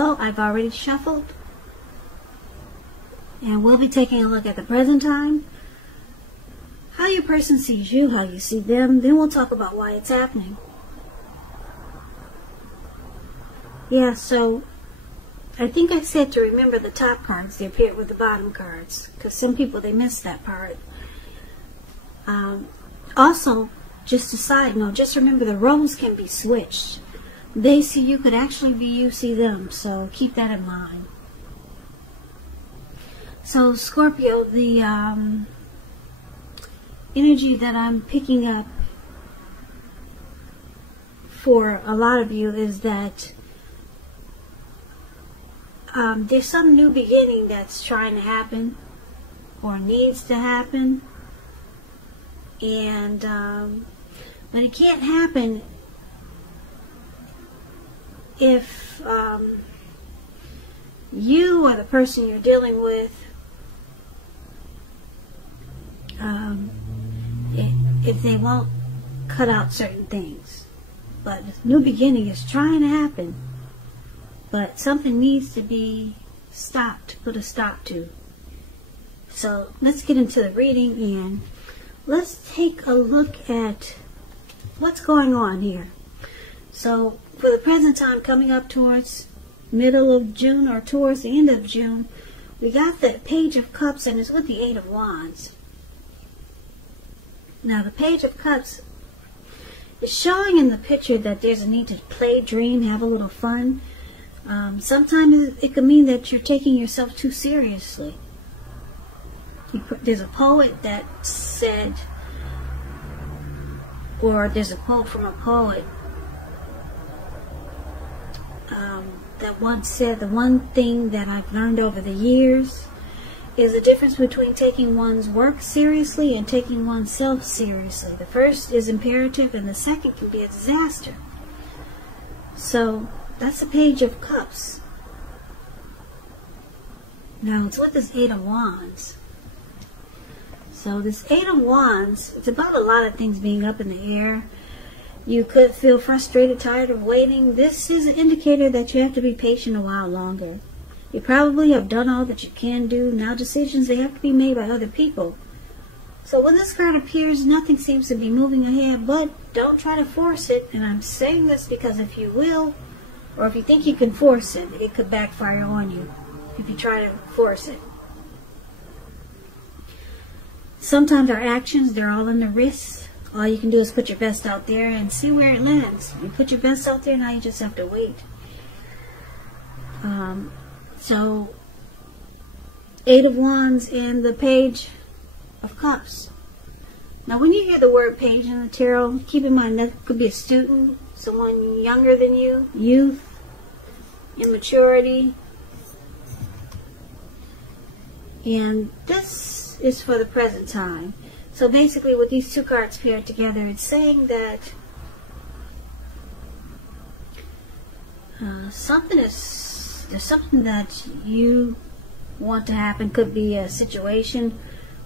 I've already shuffled, and we'll be taking a look at the present time, how your person sees you, how you see them. Then we'll talk about why it's happening. Yeah, so I think I said to remember the top cards. They appear with the bottom cards, because some people, they miss that part. Also, just a side note, just remember the roles can be switched. They see you could actually be you see them, so keep that in mind. So Scorpio, the energy that I'm picking up for a lot of you is that there's some new beginning that's trying to happen or needs to happen, and but it can't happen if you or the person you're dealing with, if they won't cut out certain things. But this new beginning is trying to happen, but something needs to be stopped, put a stop to. So let's get into the reading and let's take a look at what's going on here. So for the present time, coming up towards middle of June or towards the end of June, we got the Page of Cups, and it's with the Eight of Wands. Now the Page of Cups is showing in the picture that there's a need to play, dream, have a little fun. Sometimes it could mean that you're taking yourself too seriously. There's a poet that said, or there's a quote from a poet that once said, the one thing that I've learned over the years is the difference between taking one's work seriously and taking oneself seriously. The first is imperative and the second can be a disaster. So that's the Page of Cups. Now it's with this Eight of Wands. So this Eight of Wands, it's about a lot of things being up in the air. You could feel frustrated, tired of waiting. This is an indicator that you have to be patient a while longer. You probably have done all that you can do. Now decisions, they have to be made by other people. So when this card appears, nothing seems to be moving ahead, but don't try to force it. And I'm saying this because if you will, or if you think you can force it, it could backfire on you if you try to force it. Sometimes our actions, they're all in the wrists. All you can do is put your best out there and see where it lands. You put your best out there, now you just have to wait. So, Eight of Wands and the Page of Cups. Now when you hear the word page in the tarot, keep in mind that could be a student, someone younger than you, youth, immaturity. And this is for the present time. So basically with these two cards paired together, it's saying that there's something that you want to happen. Could be a situation,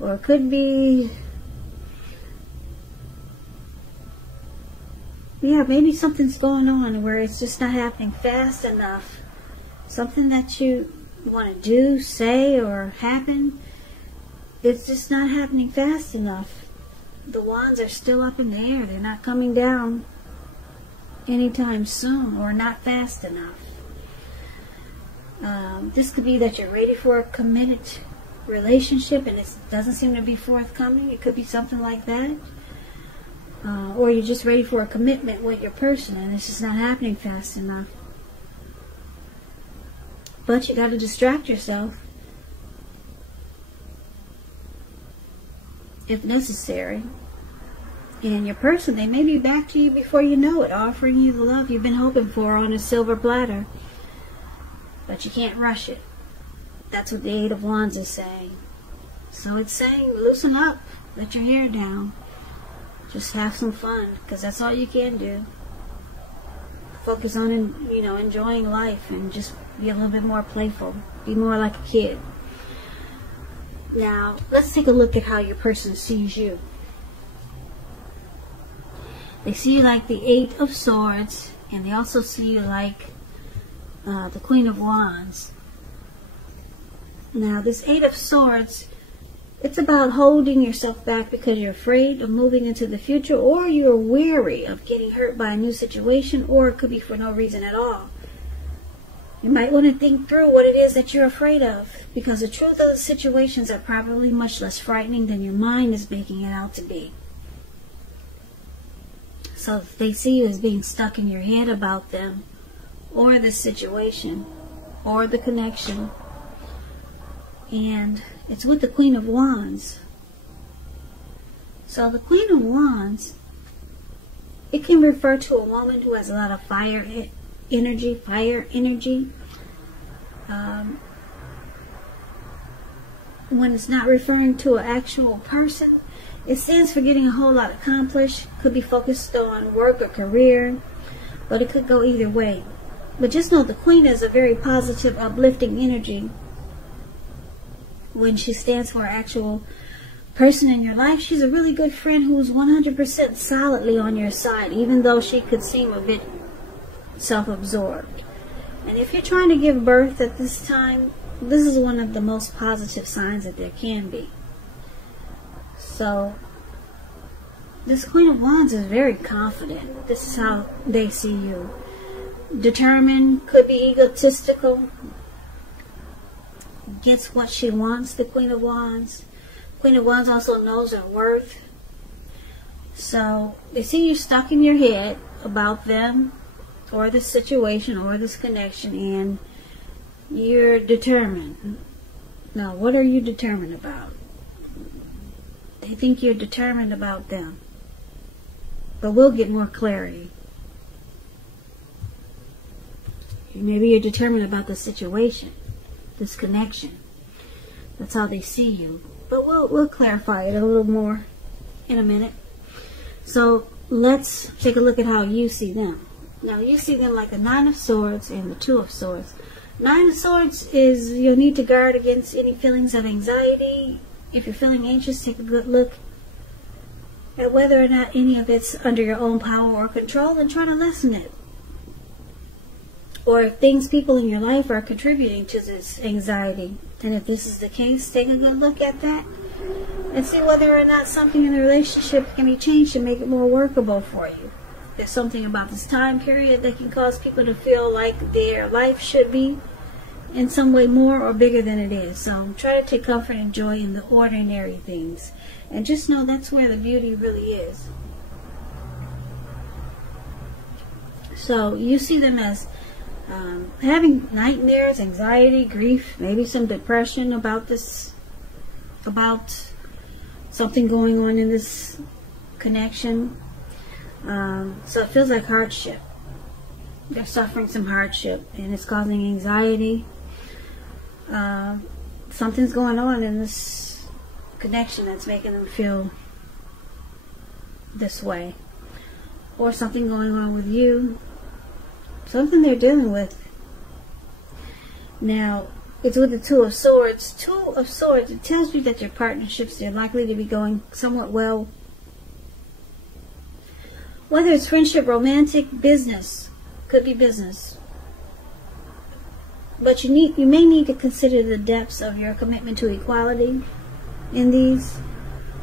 or it could be, yeah, maybe something's going on where it's just not happening fast enough. Something that you want to do, say, or happen, it's just not happening fast enough. The wands are still up in the air. They're not coming down anytime soon, or not fast enough. This could be that you're ready for a committed relationship and it doesn't seem to be forthcoming. It could be something like that. Or you're just ready for a commitment with your person and it's just not happening fast enough. But you got to distract yourself if necessary. And your person, they may be back to you before you know it, offering you the love you've been hoping for on a silver platter. But you can't rush it. That's what the Eight of Wands is saying. So it's saying, loosen up, let your hair down. Just have some fun, because that's all you can do. Focus on, enjoying life and just be a little bit more playful. Be more like a kid. Now, let's take a look at how your person sees you. They see you like the Eight of Swords, and they also see you like the Queen of Wands. Now, this Eight of Swords, it's about holding yourself back because you're afraid of moving into the future, or you're weary of getting hurt by a new situation, or it could be for no reason at all. You might want to think through what it is that you're afraid of, because the truth of the situations are probably much less frightening than your mind is making it out to be. So if they see you as being stuck in your head about them, or the situation, or the connection, and it's with the Queen of Wands. So the Queen of Wands, it can refer to a woman who has a lot of fire energy. When it's not referring to an actual person, it stands for getting a whole lot accomplished. Could be focused on work or career, but it could go either way. But just know the Queen is a very positive, uplifting energy. When she stands for an actual person in your life, she's a really good friend who's 100% solidly on your side, even though she could seem a bit self-absorbed. And if you're trying to give birth at this time, this is one of the most positive signs that there can be. So, this Queen of Wands is very confident. This is how they see you. Determined, could be egotistical. Gets what she wants, the Queen of Wands. Queen of Wands also knows her worth. So they see you stuck in your head about them, or this situation, or this connection, and you're determined. Now, what are you determined about? They think you're determined about them. But we'll get more clarity. Maybe you're determined about the situation, this connection. That's how they see you. But we'll clarify it a little more in a minute. So let's take a look at how you see them. Now you see them like the Nine of Swords and the Two of Swords. Nine of Swords is you'll need to guard against any feelings of anxiety. If you're feeling anxious, take a good look at whether or not any of it's under your own power or control and try to lessen it. Or if people in your life are contributing to this anxiety. And if this is the case, take a good look at that and see whether or not something in the relationship can be changed to make it more workable for you. There's something about this time period that can cause people to feel like their life should be in some way more or bigger than it is. So try to take comfort and joy in the ordinary things. And just know that's where the beauty really is. So you see them as having nightmares, anxiety, grief, maybe some depression about something going on in this connection. So it feels like hardship. They're suffering some hardship and it's causing anxiety. Something's going on in this connection that's making them feel this way. Or something going on with you. Something they're dealing with. Now, it's with the Two of Swords. Two of Swords, it tells you that your partnerships, they're likely to be going somewhat well. Whether it's friendship, romantic, business, could be business. But you may need to consider the depths of your commitment to equality in these.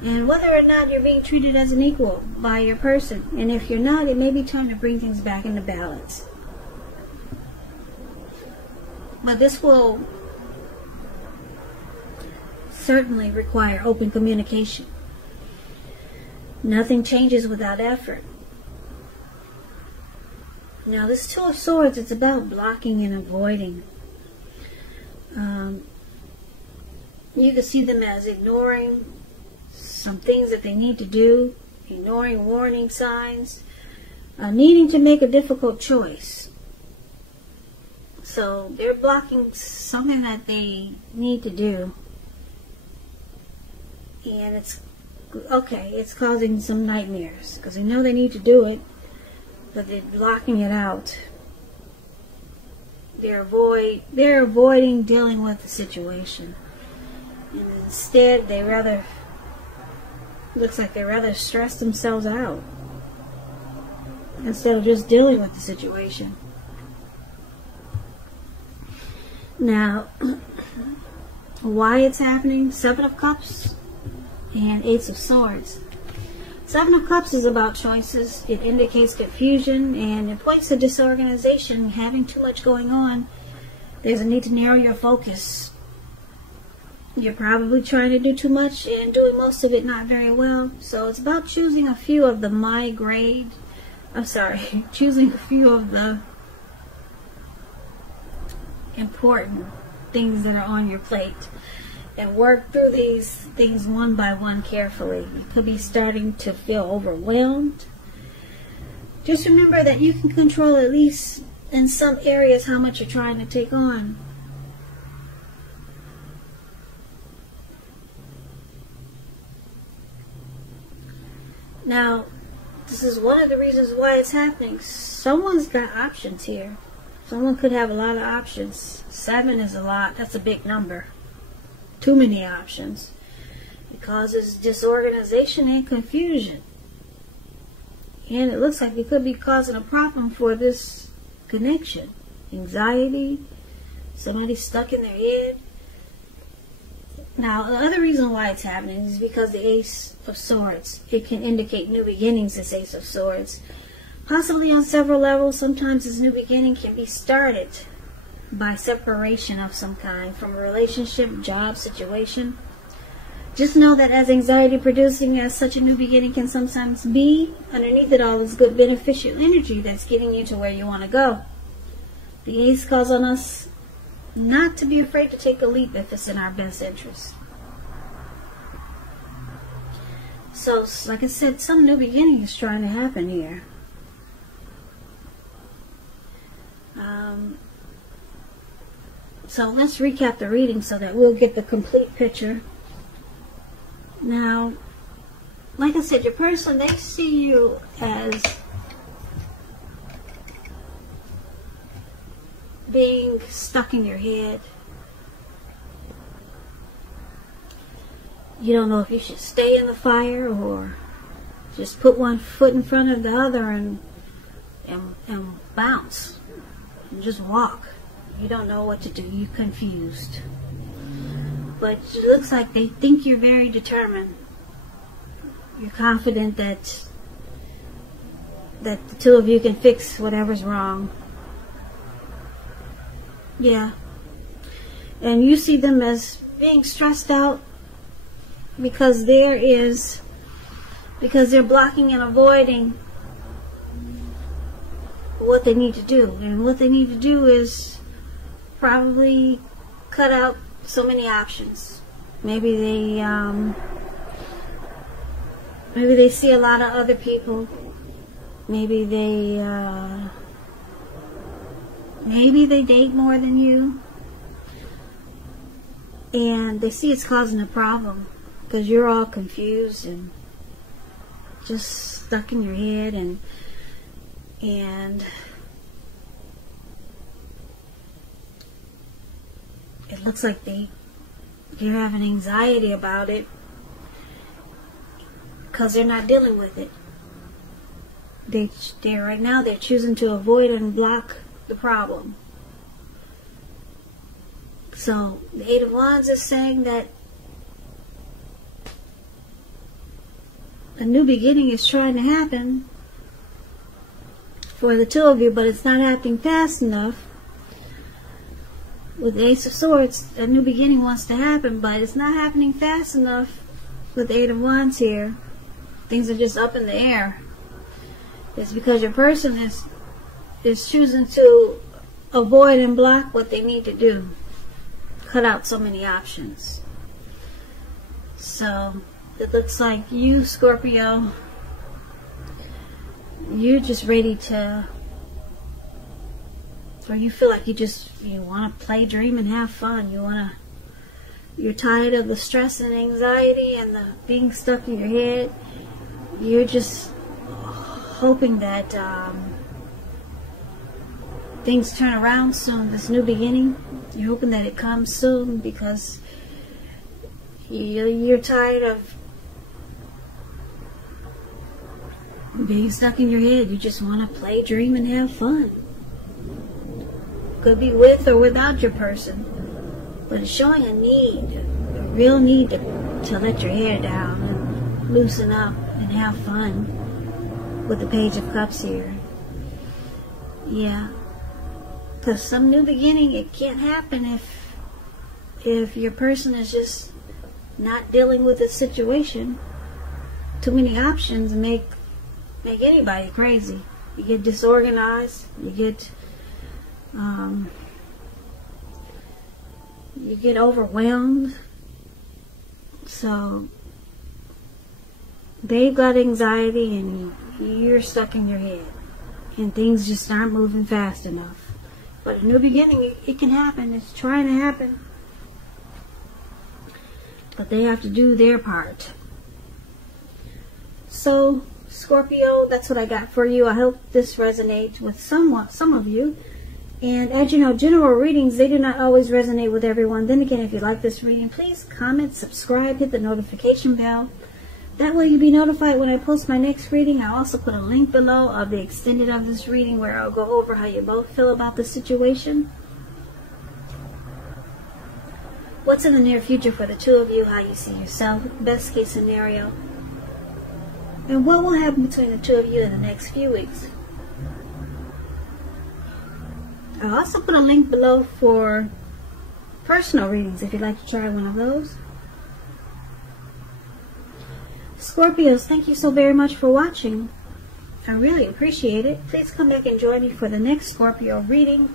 And whether or not you're being treated as an equal by your person. And if you're not, it may be time to bring things back into balance. But this will certainly require open communication. Nothing changes without effort. Now this Two of Swords, it's about blocking and avoiding. You can see them as ignoring some things that they need to do, ignoring warning signs, needing to make a difficult choice. So they're blocking something that they need to do. And it's causing some nightmares because they know they need to do it, but they're blocking it out. They're avoiding dealing with the situation. And instead looks like they rather stress themselves out instead of just dealing with the situation. Now, why it's happening? Seven of Cups and Ace of Swords. Seven of Cups is about choices. It indicates confusion and it points to disorganization, having too much going on. There's a need to narrow your focus. You're probably trying to do too much and doing most of it not very well. So it's about choosing a few of the choosing a few of the important things that are on your plate and work through these things one by one carefully. You could be starting to feel overwhelmed. Just remember that you can control, at least in some areas, how much you're trying to take on. Now, this is one of the reasons why it's happening. Someone's got options here. Someone could have a lot of options. 7 is a lot. That's a big number. Too many options. It causes disorganization and confusion. And it looks like it could be causing a problem for this connection. Anxiety. Somebody stuck in their head. Now, the other reason why it's happening is because the Ace of Swords. It can indicate new beginnings, this Ace of Swords. Possibly on several levels. Sometimes this new beginning can be started by separation of some kind from a relationship, job, situation. Just know that as anxiety producing as such a new beginning can sometimes be, underneath it all is good beneficial energy that's getting you to where you want to go. The Ace calls on us not to be afraid to take a leap if it's in our best interest. So, like I said, some new beginning is trying to happen here. So let's recap the reading so that we'll get the complete picture. Now, like I said, your person, they see you as being stuck in your head. You don't know if you should stay in the fire or just put one foot in front of the other and bounce and just walk. You don't know what to do. You're confused. But it looks like they think you're very determined. You're confident that the two of you can fix whatever's wrong. Yeah. And you see them as being stressed out because they're blocking and avoiding what they need to do. And what they need to do is probably cut out so many options. Maybe they see a lot of other people. Maybe they date more than you, and they see it's causing a problem because you're all confused and just stuck in your head, and it looks like you're having anxiety about it because they're not dealing with it. Right now they're choosing to avoid and block the problem. So the Eight of Wands is saying that a new beginning is trying to happen for the two of you, but it's not happening fast enough. With the Ace of Swords, a new beginning wants to happen, but it's not happening fast enough with the Eight of Wands here. Things are just up in the air. It's because your person is choosing to avoid and block what they need to do. Cut out so many options. So it looks like you, Scorpio, you're just ready to, or you feel like you want to play, dream, and have fun. You're tired of the stress and anxiety and the being stuck in your head. You're just hoping that things turn around soon. This new beginning, you're hoping that it comes soon because you're tired of being stuck in your head. You just want to play, dream, and have fun. Could be with or without your person. But it's showing a need, a real need to let your hair down and loosen up and have fun with the Page of Cups here. Yeah. Because some new beginning, it can't happen if your person is just not dealing with the situation. Too many options make anybody crazy. You get disorganized, you get overwhelmed. So they've got anxiety and you're stuck in your head and things just aren't moving fast enough. But a new beginning, it can happen. It's trying to happen. But they have to do their part. So, Scorpio, that's what I got for you. I hope this resonates with some of you. And as you know, general readings, they do not always resonate with everyone. Then again, if you like this reading, please comment, subscribe, hit the notification bell. That way you'll be notified when I post my next reading. I'll also put a link below of the extended of this reading where I'll go over how you both feel about the situation. What's in the near future for the two of you, how you see yourself, best case scenario, and what will happen between the two of you in the next few weeks. I'll also put a link below for personal readings if you'd like to try one of those. Scorpios, thank you so very much for watching. I really appreciate it. Please come back and join me for the next Scorpio reading,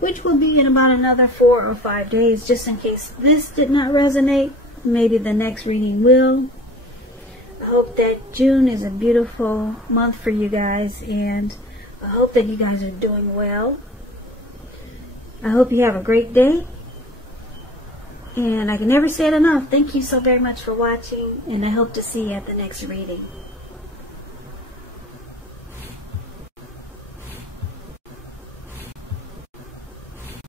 which will be in about another 4 or 5 days. Just in case this did not resonate, maybe the next reading will. I hope that June is a beautiful month for you guys, and I hope that you guys are doing well. I hope you have a great day. And I can never say it enough. Thank you so very much for watching, and I hope to see you at the next reading.